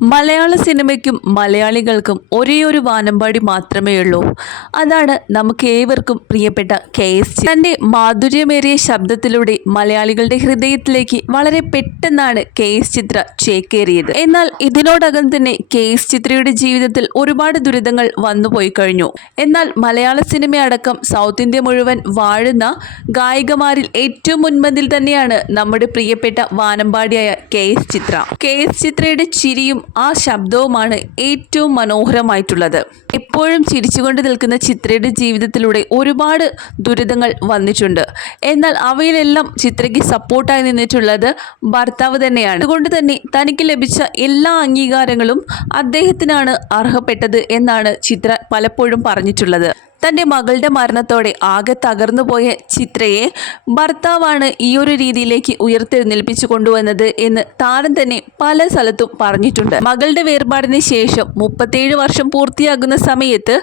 മലയാള സിനിമയ്ക്കും മലയാളികൾക്കും ഒരേ ഒരു വാനമ്പാടി മാത്രമേ ഉള്ളൂ. അതാണ് നമുക്ക് ഏവർക്കും പ്രിയപ്പെട്ട കെ എസ് ജി തന്റെ മാധുര്യമേറിയ ശബ്ദത്തിലൂടെ മലയാളികളുടെ ഹൃദയത്തിലേക്ക് വളരെ പെട്ടെന്നാണ് കെ എസ് ചിത്ര ചേക്കേറിയത്. എന്നാൽ ഇതിനോടകം തന്നെ കെ എസ് ചിത്രയുടെ ജീവിതത്തിൽ ഒരുപാട് ദുരിതങ്ങൾ വന്നുപോയി കഴിഞ്ഞു എന്നാൽ മലയാള സിനിമ അടക്കം സൗത്ത് ഇന്ത്യ മുഴുവൻ വാഴുന്ന ഗായികമാരിൽ ഏറ്റവും മുൻപന്തിൽ തന്നെയാണ് നമ്മുടെ പ്രിയപ്പെട്ട വാനമ്പാടിയായ K S Chithra. K S ചിത്രയുടെ ചിരിയും ആ ശബ്ദവുമാണ് ഏറ്റവും മനോഹരമായിട്ടുള്ളത്. എപ്പോഴും ചിരിച്ചുകൊണ്ട് നിൽക്കുന്ന ചിത്രയുടെ ജീവിതത്തിലൂടെ ഒരുപാട് ദുരിതങ്ങൾ വന്നിട്ടുണ്ട്. എന്നാൽ അവയിലെല്ലാം ചിത്രയ്ക്ക് സപ്പോർട്ടായി നിന്നിട്ടുള്ളത് ഭർത്താവ് തന്നെയാണ്. അതുകൊണ്ട് തന്നെ തനിക്ക് ലഭിച്ച എല്ലാ അംഗീകാരങ്ങളും അദ്ദേഹത്തിനാണ് അർഹപ്പെട്ടത് എന്നാണ് ചിത്ര പലപ്പോഴും പറഞ്ഞിട്ടുള്ളത്. തന്റെ മകളുടെ മരണത്തോടെ ആകെ തകർന്നുപോയ ചിത്രയെ ഭർത്താവാണ് ഈ ഒരു രീതിയിലേക്ക് ഉയർത്തെഴുന്നേൽപ്പിച്ചു കൊണ്ടുവന്നത് എന്ന് താരം തന്നെ പല സ്ഥലത്തും പറഞ്ഞിട്ടുണ്ട്. മകളുടെ വേർപാടിന് ശേഷം മുപ്പത്തേഴ് വർഷം പൂർത്തിയാകുന്ന സമയത്ത്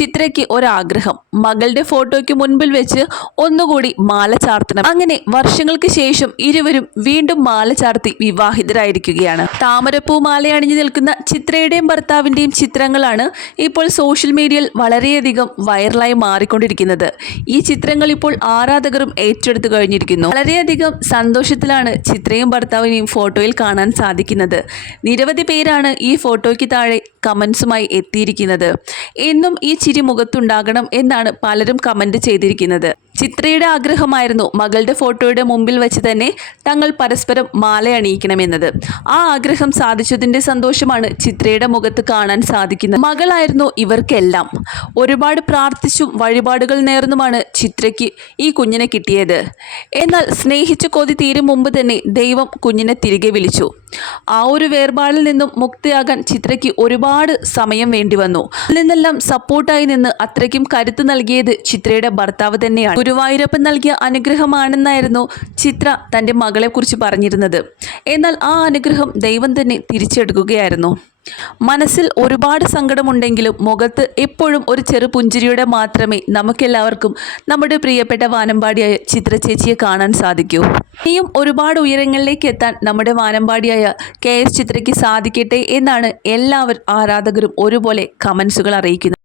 ചിത്രയ്ക്ക് ഒരാഗ്രഹം. മകളുടെ ഫോട്ടോയ്ക്ക് മുൻപിൽ വെച്ച് ഒന്നുകൂടി മാല ചാർത്തണം. അങ്ങനെ വർഷങ്ങൾക്ക് ശേഷം ഇരുവരും വീണ്ടും മാല ചാർത്തി വിവാഹിതരായിരിക്കുകയാണ്. താമരപ്പൂ മാല അണിഞ്ഞു നിൽക്കുന്ന ചിത്രയുടെയും ഭർത്താവിന്റെയും ചിത്രങ്ങളാണ് ഇപ്പോൾ സോഷ്യൽ മീഡിയയിൽ വളരെയധികം വൈറലായി മാറിക്കൊണ്ടിരിക്കുന്നത്. ഈ ചിത്രങ്ങൾ ഇപ്പോൾ ആരാധകരും ഏറ്റെടുത്തു കഴിഞ്ഞിരിക്കുന്നു. വളരെയധികം സന്തോഷത്തിലാണ് ചിത്രയും ഭർത്താവിനെയും ഫോട്ടോയിൽ കാണാൻ സാധിക്കുന്നത്. നിരവധി പേരാണ് ഈ ഫോട്ടോയ്ക്ക് താഴെ കമൻസുമായി എത്തിയിരിക്കുന്നത്. എന്നും ഈ ചിരി മുഖത്തുണ്ടാകണം എന്നാണ് പലരും കമന്റ് ചെയ്തിരിക്കുന്നത്. ചിത്രയുടെ ആഗ്രഹമായിരുന്നു മകളുടെ ഫോട്ടോയുടെ മുമ്പിൽ വെച്ച് തന്നെ തങ്ങൾ പരസ്പരം മാല അണിയിക്കണമെന്നത്. ആ ആഗ്രഹം സാധിച്ചതിന്റെ സന്തോഷമാണ് ചിത്രയുടെ മുഖത്ത് കാണാൻ സാധിക്കുന്നത്. മകളായിരുന്നു ഇവർക്കെല്ലാം. ഒരുപാട് പ്രാർത്ഥിച്ചും വഴിപാടുകൾ നേർന്നുമാണ് ചിത്രയ്ക്ക് ഈ കുഞ്ഞിനെ കിട്ടിയത്. എന്നാൽ സ്നേഹിച്ച കൊതി തീരും മുമ്പ് തന്നെ ദൈവം കുഞ്ഞിനെ തിരികെ വിളിച്ചു. ആ ഒരു വേർപാടിൽ നിന്നും മുക്തിയാകാൻ ചിത്രയ്ക്ക് ഒരുപാട് സമയം വേണ്ടി വന്നു. അതിൽ നിന്നെല്ലാം സപ്പോർട്ടായി നിന്ന് അത്രയ്ക്കും കരുത്ത് നൽകിയത് ചിത്രയുടെ ഭർത്താവ് തന്നെയാണ്. ഗുരുവായൂരപ്പൻ നൽകിയ അനുഗ്രഹമാണെന്നായിരുന്നു ചിത്ര തന്റെ മകളെക്കുറിച്ച് പറഞ്ഞിരുന്നത്. എന്നാൽ ആ അനുഗ്രഹം ദൈവം തന്നെ തിരിച്ചെടുക്കുകയായിരുന്നു. മനസ്സിൽ ഒരുപാട് സങ്കടമുണ്ടെങ്കിലും മുഖത്ത് എപ്പോഴും ഒരു ചെറു പുഞ്ചിരിയുടെ മാത്രമേ നമുക്കെല്ലാവർക്കും നമ്മുടെ പ്രിയപ്പെട്ട വാനമ്പാടിയായ ചിത്ര ചേച്ചിയെ കാണാൻ സാധിക്കൂ. ഇനിയും ഒരുപാട് ഉയരങ്ങളിലേക്ക് എത്താൻ നമ്മുടെ വാനമ്പാടിയായ കെ എസ് ചിത്രയ്ക്ക് സാധിക്കട്ടെ എന്നാണ് എല്ലാവരും ആരാധകരും ഒരുപോലെ കമൻസുകൾ അറിയിക്കുന്നത്.